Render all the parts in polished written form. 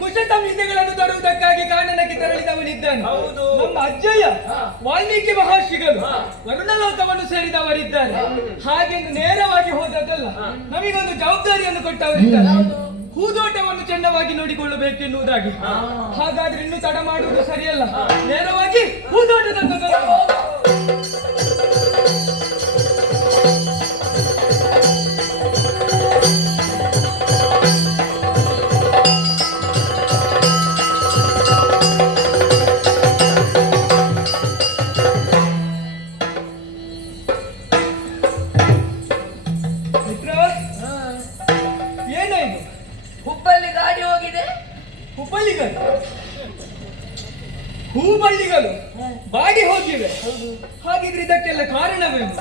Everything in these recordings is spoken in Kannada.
ಕುಶ ಸಂಹಿತೆಗಳನ್ನು ತರುವುದಕ್ಕಾಗಿ ಕಾನನಕ್ಕೆ ತೆರಳಿದವನಿದ್ದಾನೆ. ನಮ್ಮ ಅಜ್ಜಯ್ಯ ವಾಲ್ಮೀಕಿ ಮಹರ್ಷಿಗಳು ವರುಣಲೋಕವನ್ನು ಸೇರಿದವರಿದ್ದಾರೆ. ಹಾಗೆ ನೇರವಾಗಿ ಹೋದದ್ದಲ್ಲ, ನಮಗೊಂದು ಜವಾಬ್ದಾರಿಯನ್ನು ಕೊಟ್ಟವರಿದ್ದಾರೆ. ಹೂದೋಟವನ್ನು ಚೆಂದವಾಗಿ ನೋಡಿಕೊಳ್ಳಬೇಕೆನ್ನುವುದಾಗಿ. ಹಾಗಾದ್ರೆ ಇನ್ನು ತಡ ಮಾಡುವುದು ಸರಿಯಲ್ಲ, ನೇರವಾಗಿ ಹೂದೋಟದ ಹೂಬಳ್ಳಿಗಳು ಬಾಡಿ ಹೋಗಿವೆ. ಹಾಗಿದ್ರೆ ಇದಕ್ಕೆಲ್ಲ ಕಾರಣವೇನು?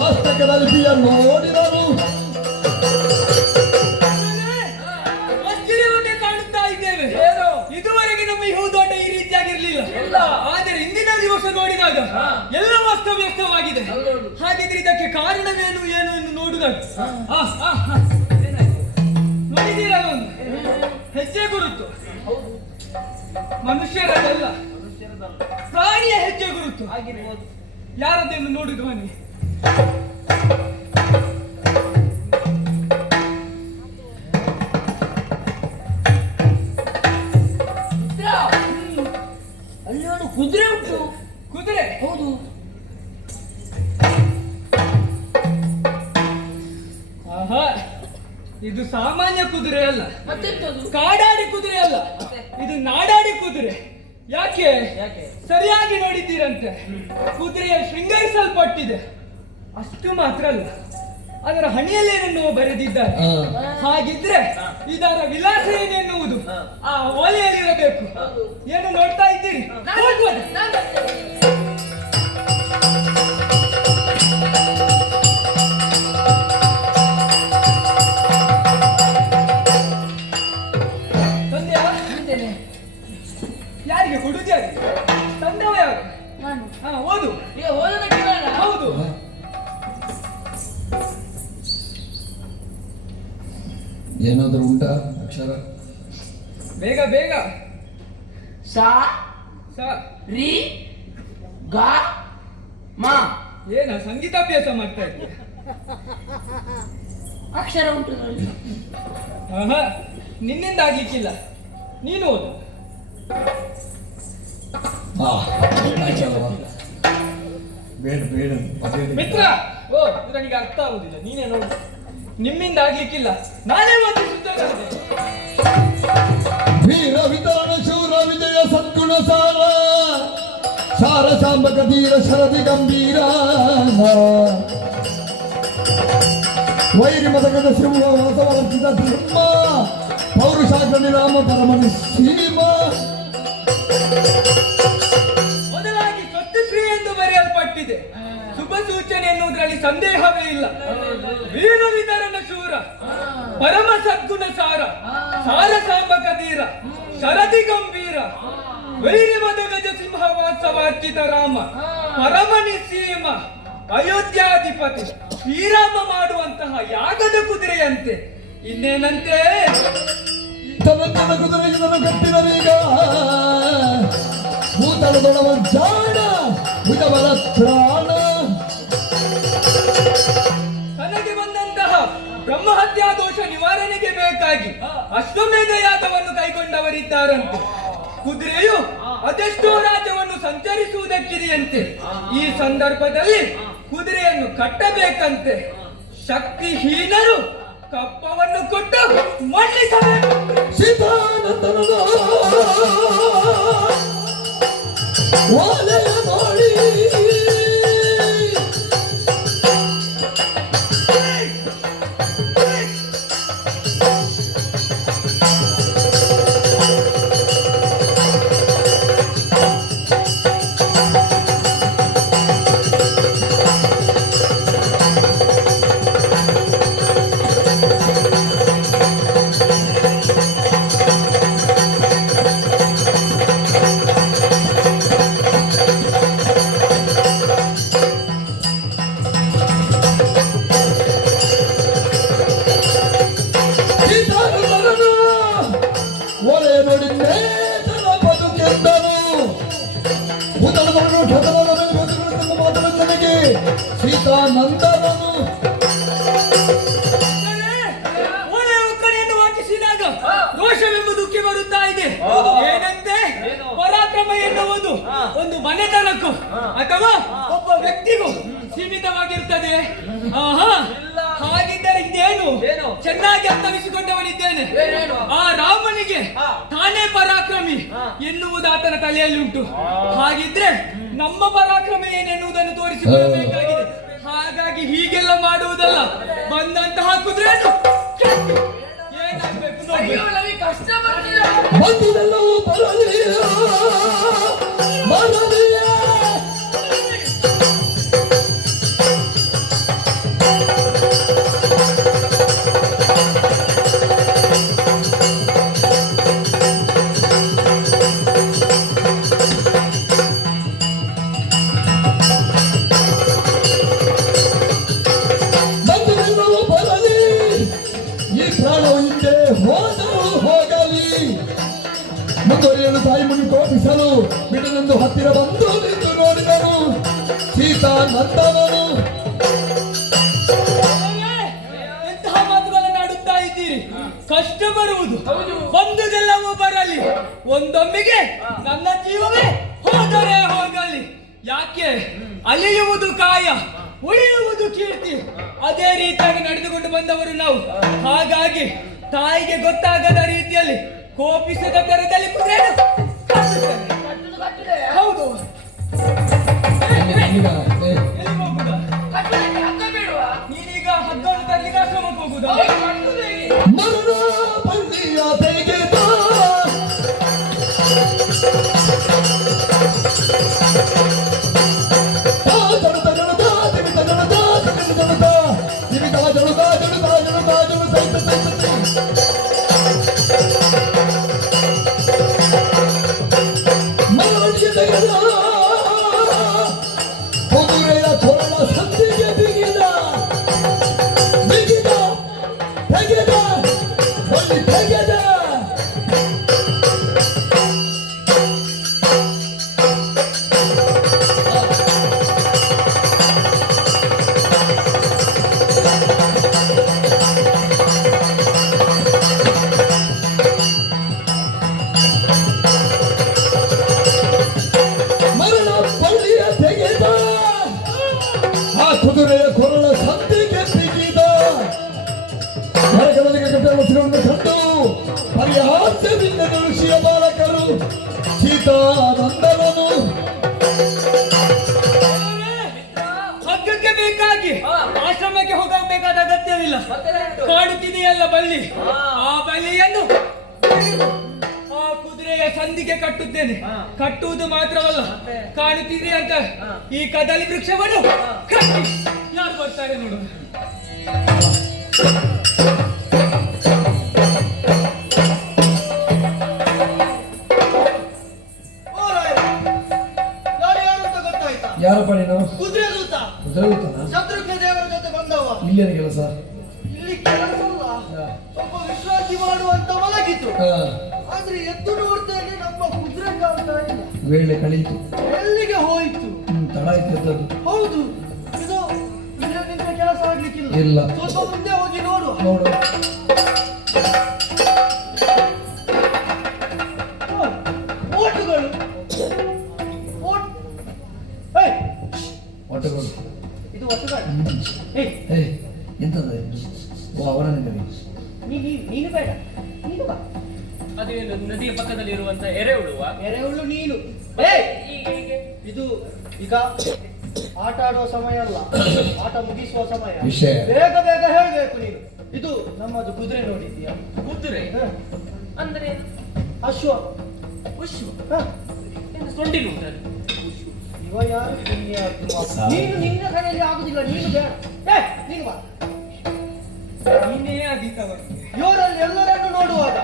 ಮಸ್ತಕದಲ್ಲಿ ಬಿಯ ನೋಡಿದರು. ಆಶ್ಚರ್ಯವನ್ನೇ ಕಾಣುತ್ತಾ ಇದ್ದೇವೆ. ಇದುವರೆಗೆ ನಮ್ಮ ಈ ಹೂದೋಟ ಈ ರೀತಿಯಾಗಿರ್ಲಿಲ್ಲ. ಆದರೆ ಇಂದಿನ ದಿವಸ ನೋಡಿದಾಗ ಎಲ್ಲ ಅಸ್ತವ್ಯಸ್ತವಾಗಿದೆ. ಹಾಗಿದ್ರೆ ಇದಕ್ಕೆ ಕಾರಣವೇನು ಏನು ಎಂದು ನೋಡುದಾಗ ನೋಡಿದ್ದೀರಲ್ಲ, ಒಂದು ಹೆಜ್ಜೆ ಗುರುತು ಮನುಷ್ಯರಲ್ಲ, ಪ್ರಾಣಿಯ ಹೆಜ್ಜೆ ಗುರುತು ಆಗಿರ್ಬೋದು. ಯಾರದನ್ನು ನೋಡಿದ ಬನ್ನಿ. ಅಲ್ಲಿ ಒಂದು ಕುದುರೆ ಉಂಟು. ಕುದುರೆ? ಹೌದು. ಆಹಾ, ಇದು ಸಾಮಾನ್ಯ ಕುದುರೆ ಅಲ್ಲ, ಮತ್ತೆಂತದು? ಕಾಡಾಡಿ ಕುದುರೆ ಅಲ್ಲ, ಇದು ನಾಡಾಡಿ ಕುದುರೆ. ಯಾಕೆ? ಸರಿಯಾಗಿ ನೋಡಿದ್ದೀರಂತೆ. ಕುದುರೆಯ ಶೃಂಗರಿಸಲ್ಪಟ್ಟಿದೆ. ಅಷ್ಟು ಮಾತ್ರ ಅಲ್ಲ, ಅದರ ಹಣಿಯಲ್ಲೇನೆನ್ನುವ ಬರೆದಿದ್ದಾರೆ. ಹಾಗಿದ್ರೆ ಇದರ ವಿಲಾಸ ಏನೆನ್ನುವುದು ಆ ಓಲೆಯಲ್ಲಿರಬೇಕು. ಏನು ನೋಡ್ತಾ ಇದ್ದೀರಿ? ಯಾರಿಗೆ ಕೊಡುದು? ಯಾರಿಗೆ ತಂದವ? ಯಾರು? ಓದು. ಹೌದು. ಏನಾದರೂ ಉಂಟಾ ಅಕ್ಷರ? ಬೇಗ ಬೇಗ. ಸಾ ರಿ ಗ ಮ. ಏನ ಸಂಗೀತಾಭ್ಯಾಸ ಮಾಡ್ತಾ ಇದ್ದೀಯ? ಅಕ್ಷರ ಉಂಟು. ನಿನ್ನಿಂದ ಆಗ್ಲಿಕ್ಕಿಲ್ಲ, ನೀನು ಓದು. ಬೇಡ ಬೇಡ ಮಿತ್ರ. ಓ, ಇದು ನನಗೆ ಅರ್ಥ ಆಗುದಿಲ್ಲ, ನೀನೇ ನೋಡು. ನಿಮ್ಮಿಂದ ಆಗ್ಲಿಕ್ಕಿಲ್ಲ, ನಾನೇ ವಂದಿಸುತ್ತೇನೆ. ವೀರ ವಿತರಣ ಶೂರ ವಿಜಯ ಸದ್ಗುಣ ಸಾರ ಸಾರ ಸಾಂಬಕ ಧೀರ ಶರದಿ ಗಂಭೀರ ವೈರಿ ಮದಗದ ಸಿಂಹ ಹೊಸವರ್ತಿದ ಧರ್ಮ ಪೌರುಷಾಗ್ರಣಿ ರಾಮ ಪರಮನಿ ಸೀಮ. ಮೊದಲಾಗಿ ಸ್ವತ್ತಶ್ರೀ ಎಂದು ಬರೆಯಲ್ಪಟ್ಟಿದೆ. ಶುಭ ಸೂಚನೆ ಎನ್ನುವುದರಲ್ಲಿ ಸಂದೇಹವೇ ಇಲ್ಲ. ವೀರ ವಿತರಣ ಶೂರ ಪರಮ ಸದ್ಗುಣ ಸಾರ ಸಾರ ಸಾಂಬಕ ಧೀರ ಶರದಿ ಗಂಭೀರ ವೈರಿ ಮದಗಜ ಸಿಂಹ ವಾತ್ಸವಾರ್ಚಿತ ರಾಮ ಪರಮನಿ ಸೀಮ ಅಯೋಧ್ಯಾಧಿಪತಿ ಶ್ರೀರಾಮ ಮಾಡುವಂತಹ ಯಾಗದ ಕುದುರೆಯಂತೆ ಇನ್ನೇನಂತೆ ತನ್ನ ಕುದುರೆಗೆ ನಾನು ಕಟ್ಟಿದರೀಗ ಭೂತಳದೊಳವ ಜಾಣ ವಿಧವರ ಪ್ರಾಣ ತನಗೆ ಬಂದಂತಹ ಬ್ರಹ್ಮಹತ್ಯಾ ದೋಷ ನಿವಾರಣೆಗೆ ಬೇಕಾಗಿ ಅಶ್ವಮೇಧ ಯಾಗವನ್ನು ಕೈಗೊಂಡವರಿದ್ದಾರಂತೆ. ಕುದುರೆಯು ಅದೆಷ್ಟೋ ರಾಜ್ಯವನ್ನು ಸಂಚರಿಸುವುದಕ್ಕಿದೆಯಂತೆ. ಈ ಸಂದರ್ಭದಲ್ಲಿ ಕುದುರೆಯನ್ನು ಕಟ್ಟಬೇಕಂತೆ. ಶಕ್ತಿಹೀನರು ಕಪ್ಪವನ್ನು ಕೊಟ್ಟು ಮಣ್ಣಿಸಬೇಕು. ಸೀತಾನಂದನದ ಓಲೆಯ ನೋಡಿ ಒಲೆ ನೋಡಿ ನೇತನ ಬದುಕೆಂದನು ಭೂತಳದೊಳಗೆ ಠಕಲದ ಮೇಲೆ ಬದುಕುಳಿತಂದ ಮಾತನ ನನಗೆ ಸೀತಾನಂದನನು ಒಳ್ಳೆಯ ಒಕ್ಕಣೆಯನ್ನು ವಾಚಿಸಿದಾಗ ರೋಷವೆಂಬುದಕ್ಕೆ ಬರುತ್ತಾ ಇದೆ. ಏನಂತೆ ಪರಾಕ್ರಮ ಎನ್ನುವುದು ಒಂದು ಮನೆತನಕ್ಕೂ ಅಥವಾ ಒಬ್ಬ ವ್ಯಕ್ತಿಗೂ ಸೀಮಿತವಾಗಿರುತ್ತದೆ. ಹಾಗಿದ್ದರೆ ಇದೇನು ಚೆನ್ನಾಗಿ ಅರ್ಥವಿಸಿಕೊಂಡವನಿದ್ದೇನೆ. ಆ ರಾಮನಿಗೆ ತಾನೇ ಪರಾಕ್ರಮಿ ಎನ್ನುವುದು ಆತನ ತಲೆಯಲ್ಲಿ ಉಂಟು. ಹಾಗಿದ್ರೆ ನಮ್ಮ ಪರಾಕ್ರಮ ಏನೆನ್ನುವುದನ್ನು ತೋರಿಸಿಕೊಳ್ಳಬೇಕಾಗಿದೆ. ಹಾಗಾಗಿ ಹೀಗೆಲ್ಲ ಮಾಡುವುದಲ್ಲ. ಬಂದಂತಹ ಕುದುರೆಯನ್ನು ಏನಾಗಬೇಕು ನೋಡಿ. ಬಂದುದೆಲ್ಲವೂ ಬರಲಿಲ್ಲ ಬರಲಿಲ್ಲ ಬಂದುದೆಲ್ಲವೂ ಬರಲಿ ಈ ಪ್ರಾಣವು ಹಿಂದೆ ಹೋದರೂ ಹೋಗಲಿ ಮುಂದುವರಿಯಲು ತಾಯಿ ಮುನಿ ಕೋಪಿಸಲು ಬಿಡಲೆಂದು ಹತ್ತಿರ ಬಂದು ನಿಂತು ನೋಡಿದನು ಸೀತಾನಂದನನು. ಎಂತಹ ಮಾತುಗಳನ್ನು ಆಡುತ್ತಾ ಇದ್ದೀರಿ. ಕಷ್ಟ ಬರುವುದು ಬಂದುದೆಲ್ಲವೂ ಬರಲಿ. ಒಂದೊಮ್ಮೆಗೆ ನನ್ನ ಜೀವವೇ ಹೋದರೆ ಹೋಗಲಿ. ಯಾಕೆ ಅಲಿಯುವುದು ಕಾಯ, ಉಳಿಯುವುದು ಕೀರ್ತಿ. ಅದೇ ರೀತಿಯಾಗಿ ನಡೆದುಕೊಂಡು ಬಂದವರು ನಾವು. ಹಾಗಾಗಿ ತಾಯಿಗೆ ಗೊತ್ತಾಗದ ರೀತಿಯಲ್ಲಿ ಕೋಪಿಸದ ದರದಲ್ಲಿ ಕುದುರೆಯನ್ನು ಕಟ್ಟುತ್ತೇನೆ. ಹೌದು. ಎಲ್ಲಿಗೆ ಹೋಗುದಾ? ನೀನೀಗ ಹಗ್ಗವನ್ನು ತರಲಿಕ್ಕೆ ಆಶ್ರಮಕ್ಕೆ ಹೋಗುದಾ? ಮರಣ ಬಂದಿಯ ತೆಗೆದ ಜಡುತ ಜಡುತ ತಿಮಿತ ಜಡುತ ತಿಮಿತ ಜಡುತ ತಿಮಿತ ಜಡುತ ಜಡುತ ಜಡುತ ಜಡುತ ಮರಣಿಗೆ ತೆಗೆದ ಕುದುರೆಯ ಕೊರಳ ಸಂದಿಗೆ ಬಿಗಿದ ಬಿಗಿದ ತೆಗೆದ ಬಳ್ಳಿ ತೆಗೆದ ಮರಣ ಬಳ್ಳಿಯ ತೆಗೆದ ಆ ಕುದುರೆಯ ಕೊರಳ ಸಂದಿಗೆ ಬಿಗಿದ ಮರಗಳಿಗೆ ಕಟ್ಟವನ್ನು ಕಂಡು ಪರಿಹಾಸ್ಯದಿಂದ ಋಷಿಯ ಬಾಲಕರು ಸೀತಾನಂದನನು ಹಗ್ಗಕ್ಕೆ ಬೇಕಾಗಿ ಆಶ್ರಮಕ್ಕೆ ಹೋಗಬೇಕಾದ ಅಗತ್ಯವಿಲ್ಲ. ಕಾಡುತ್ತಿದೆಯಲ್ಲ ಬಳ್ಳಿ, ಆ ಬಳ್ಳಿಯನ್ನು ಆ ಕುದುರೆಯ ಸಂದಿಗೆ ಕಟ್ಟುತ್ತೇನೆ. ಕಟ್ಟುವುದು ಮಾತ್ರವಲ್ಲ, ಕಾಣುತ್ತಿದೆ ಅಂತ ಈ ಕದಲಿ ವೃಕ್ಷವನ್ನು ಕಟ್ಟಿ ಯಾರು ಬರ್ತಾರೆ ನೋಡು. ಯಾರಪ್ಪ ನೀನು? ಕುದುರೆ ದೂತ ಕುದುರೆ ದೂತನಾ? ಶತ್ರುಘ್ನ ದೇವರ ಜೊತೆ ಬಂದವ. ಇಲ್ಲೇನು ಕೆಲಸ? ಇಲ್ಲಿ ಕೆಲಸ ಅಲ್ಲ, ಹಾಕಿ ಮಾಡುವಂತ ಮಲಗಿತು. ಹಾ, ಆದ್ರೆ ಎದ್ದು ನೋಡ್ತೇನೆ ನಮ್ಮ ಕುದುರೆ ಕಾಣ್ತಾ ಇಲ್ಲ. ವೇಳೆ ಕಳೀತು. ಎಲ್ಲಿಗೆ ಹೋಯಿತು? ತಡ ಆಯ್ತು ಎದ್ದದ್ದು. ಹೌದು, ಇದು ಇದರಿಂದ ಕೆಲಸ ಆಗ್ಲಿಕ್ಕಿಲ್ಲ. ಇಲ್ಲ. ಸ್ವಲ್ಪ ಮುಂದೆ ಹೋಗಿ ನೋಡು. ನೋಡು. ಓಟುಗಳು ಏಯ್, ಒಟ್ಟಗಳು. ಇದು ಒಟ್ಟುಗಳು. ಏಯ್, ಏಯ್, ಎಂತದ ಇದು? ಓ, ಅವರನ್ನು ಕರಿ. ನೀನು ಬೇಡ, ನೀನು ಬಾ. ಅದೇನು ನದಿಯ ಪಕ್ಕದಲ್ಲಿ ಇರುವಂತ ಎರೆಹುಳುವ? ಎರೆಹುಳು ನೀನು. ಏಯ್, ಇದು ಈಗ ಆಟ ಆಡುವ ಸಮಯ ಅಲ್ಲ, ಆಟ ಮುಗಿಸುವ ಸಮಯ. ವಿಷಯ. ಬೇಗ ಬೇಗ ಹೇಳ್ಬೇಕು ನೀನು. ಇದು ನಮ್ಮದು ಕುದುರೆ ನೋಡಿದ್ಯಾ? ಕುದುರೆ ಹ. ಅಂದ್ರೆ ಅಶ್ವ. ಉಶ್ವ ಹ. ಏನು ಸೊಂಡಿಲು ಉಂಟದು? ಇವ ಯಾರು ಪುಣ್ಯಾತ್ಮ? ನೀನು ನಿನ್ನ ಕೈಯಲ್ಲಿ ಆಗುದಿಲ್ಲ, ನೀನು ಬೇಡ. ಏ, ನೀನು ಬಾ. ನೀನೇ ಅಧಿಕವಾಗಿ ಇವರಲ್ಲಿ ಎಲ್ಲರನ್ನು ನೋಡುವಾಗ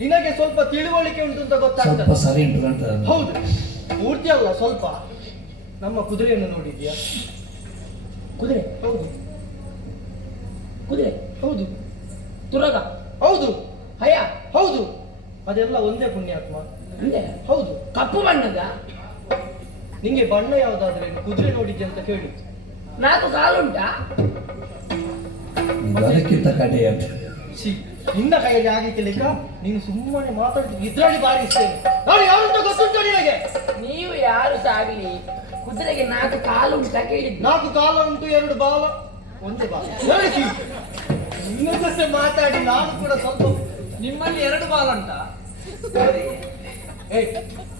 ನಿನಗೆ ಸ್ವಲ್ಪ ತಿಳುವಳಿಕೆ ಉಂಟು ಅಂತ ಸ್ವಲ್ಪ ಗೊತ್ತಾಗ್ತದೆ. ಸರಿ ಉಂಟು ಅಂತ. ಹೌದು, ಪೂರ್ತಿ ಅಲ್ಲ, ಸ್ವಲ್ಪ. ನಮ್ಮ ಕುದುರೆಯನ್ನು ನೋಡಿದ್ಯಾ? ಕುದುರೆ? ಹೌದು ಕುದುರೆ ಹೌದು ತುರಗ? ಹೌದು ಹಯ? ಹೌದು, ಅದೆಲ್ಲ ಒಂದೇ ಪುಣ್ಯಾತ್ಮ. ಅಂದ್ರೆ ಹೌದು. ಕಪ್ಪು ಬಣ್ಣದ? ನಿಂಗೆ ಬಣ್ಣ ಯಾವ್ದಾದ್ರೆ ಕುದುರೆ ನೋಡಿದ್ಯಾ ಅಂತ ಕೇಳು. 4 ಕಾಲುಂಟಾ? ಅದಕ್ಕಿಂತ ಕಡೆ ಅಂತ. ಸಿ, ನಿನ್ನ ಕೈಯಲ್ಲಿ ಆಗ್ಲಿಕ್ಕಿಲ್ಲ. ನೀನು ಸುಮ್ಮನೆ ಮಾತಾಡ್ತೀನಿ, ಇದ್ರಲ್ಲಿ ಬಾರಿ ಇಷ್ಟೇನೆ. ನಾನು ಯಾರು ಅಂತ ಗೊತ್ತುಂಟು ನಿನಗೆ? ನೀವು ಯಾರು ಸಹ ಆಗಲಿ, ಕುದುರೆಗೆ 4 ಕಾಲುಂಟಾ ಕೇಳಿದ್ದು. 4 ಕಾಲ ಉಂಟು, 2 ಬಾಲ, ಒಂದೇ ಬಾಲ. ಹೇಳಿ, ನಿನ್ನ ಜೊತೆ ಮಾತಾಡಿ ನಾನು ಕೂಡ ಸ್ವಲ್ಪ. ನಿಮ್ಮಲ್ಲಿ 2 ಬಾಲ ಉಂಟಾ? ಏಯ್,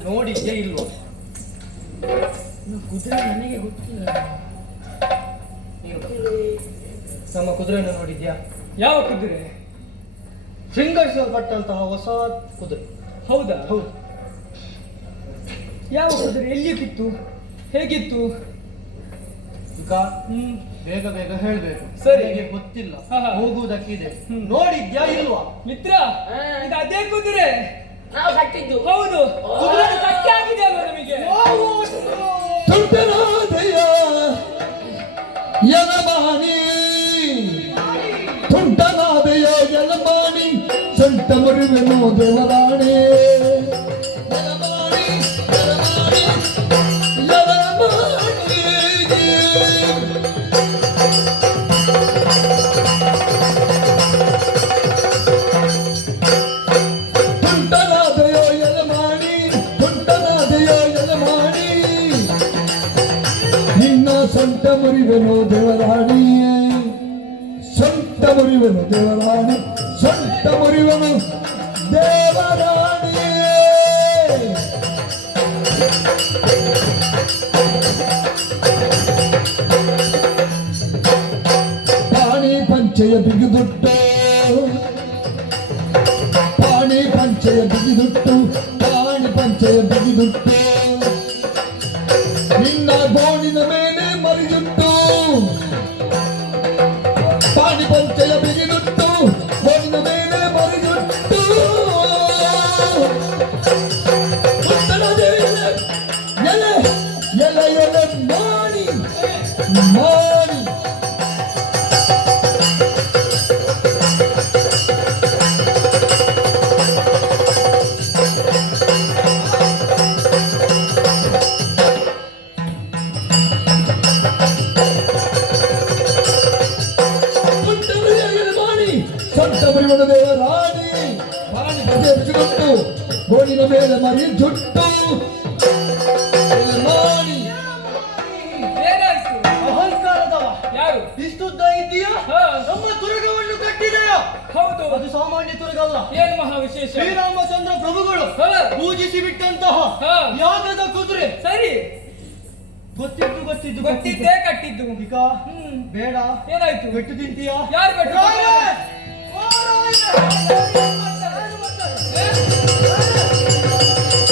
ನೋಡಿದ್ಯಾ ಇಲ್ವೋ? ಕುದುರೆ ನನಗೆ ಗೊತ್ತಿಲ್ಲ. ನೀನು ನಮ್ಮ ಕುದುರೆಯನ್ನು ನೋಡಿದ್ಯಾ? ಯಾವ ಕುದುರೆ? ಶೃಂಗರಿಸಲ್ಪಟ್ಟಂತಹ ಹೊಸ ಕುದುರೆ. ಹೌದಾ? ಹೌದು. ಯಾವ ಕುದುರೆ? ಎಲ್ಲಿಗಿತ್ತು? ಹೇಗಿತ್ತು? ಈಗ ಬೇಗ ಬೇಗ ಹೇಳ್ಬೇಕು. ಸರಿ. ನನಗೆ ಗೊತ್ತಿಲ್ಲ, ಹಾ, ಹಾ. ಹೋಗುವುದಕ್ಕಿದೆ. ನೋಡಿದ್ಯಾ ಇಲ್ವಾ? ಮಿತ್ರ, ಇದು ಅದೇ ಕುದುರೆ. ನಾವು ಕಟ್ಟಿದ್ದು. ಹೌದು, ಕುದುರೆ ಕಟ್ಟಿ ಆಗಿದೆ ಅಲ್ವಾ ನಮಗೆ? ತುಂಟನಾದೆಯ ಯಲಮಾನಿ, ತುಂಟನಾದೆಯ ಯಲಮಾನಿ, ಸೊಂಟ ಮುರಿವೆನು ದೇವರಾಣಿ. ಯಲಮಾನಿ, ಯಲಮಾನಿ, ಯಲಮಾನಿ. ತುಂಟನಾದೆಯ ಯಲಮಾನಿ, ತುಂಟನಾದೆಯ ಯಲಮಾನಿ, ನಿನ್ನ ಸೊಂಟ ಮುರಿವೆನು ದೇವರಾಣಿ, ಸೊಂಟ ಮುರಿವೆನು ದೇವರಾಣಿ, ಸೊಂಟ ಮುರಿವೆನು ದೇವರಾಣಿ. ಪಾಣಿ ಪಂಚೆಯ ಬಿಗಿದುಟ್ಟು, ಪಾಣಿ ಪಂಚೆಯ ಬಿಗಿದುಟ್ಟು, ಪಾಣಿ ಪಂಚೆಯ ಬಿಗಿದುಟ್ಟು, ನಿನ್ನ ಗೋಣಿನ ಮೇಲೆ ಮರಿಯುಟ್ಟು, ಪಾಣಿ ಪಂಚೆಯ ಬಿಗಿದುಟ್ಟು, ಗೋಣಿನ ಮೇಲೆ ಮರಿಯುಟ್ಟು. ಉತ್ತರದೇ ಎಲೆ, ಎಲೆ, ಎಲೆ, ಎಲೆ ಮಾಡಿ, ಮಾಡಿ. ಸೊಂಟ ಮುರಿವನ ದೇವರಾಣಿ, ರಾಣಿ ಬಗೆ ಬಿಸಿಗೊಟ್ಟು, ಗೋಣಿನ ಮೇಲೆ ಮರಿ ಜುಟ್ಟು. ಮಾಡಿ ಏನಾಯ್ತು? ಅಹಂಕಾರದವ ಯಾರು? ಇಷ್ಟುದ್ದ ಇದೆಯಾ? ಹಾ. ನಮ್ಮ ತುರಗವನ್ನು ಕಟ್ಟಿದೆಯಾ? ಹೌದು. ಅದು ಸಾಮಾನ್ಯ ತುರಗಲ್ಲ. ಏನು ಮಹಾ ವಿಶೇಷ? ಶ್ರೀರಾಮಚಂದ್ರ ಪ್ರಭುಗಳು ಹಾ. ಪೂಜಿಸಿ ಬಿಟ್ಟಂತಹ ಹಾ. ಯಾಗದ ಕುದುರೆ. ಸರಿ, ಗೊತ್ತಿದ್ದು ಗೊತ್ತಿದ್ದು ಗೊತ್ತಿದ್ದೇ ಕಟ್ಟಿದ್ದು. ಈಗ ಬೇಡ. ಏನಾಯ್ತು? ಬೆಟ್ಟು ತಿಂತೀಯಾ? ಯಾರು ಬೆಟ್ಟು? ರಾಯರೇ! ಓ ರಾಯರೇ!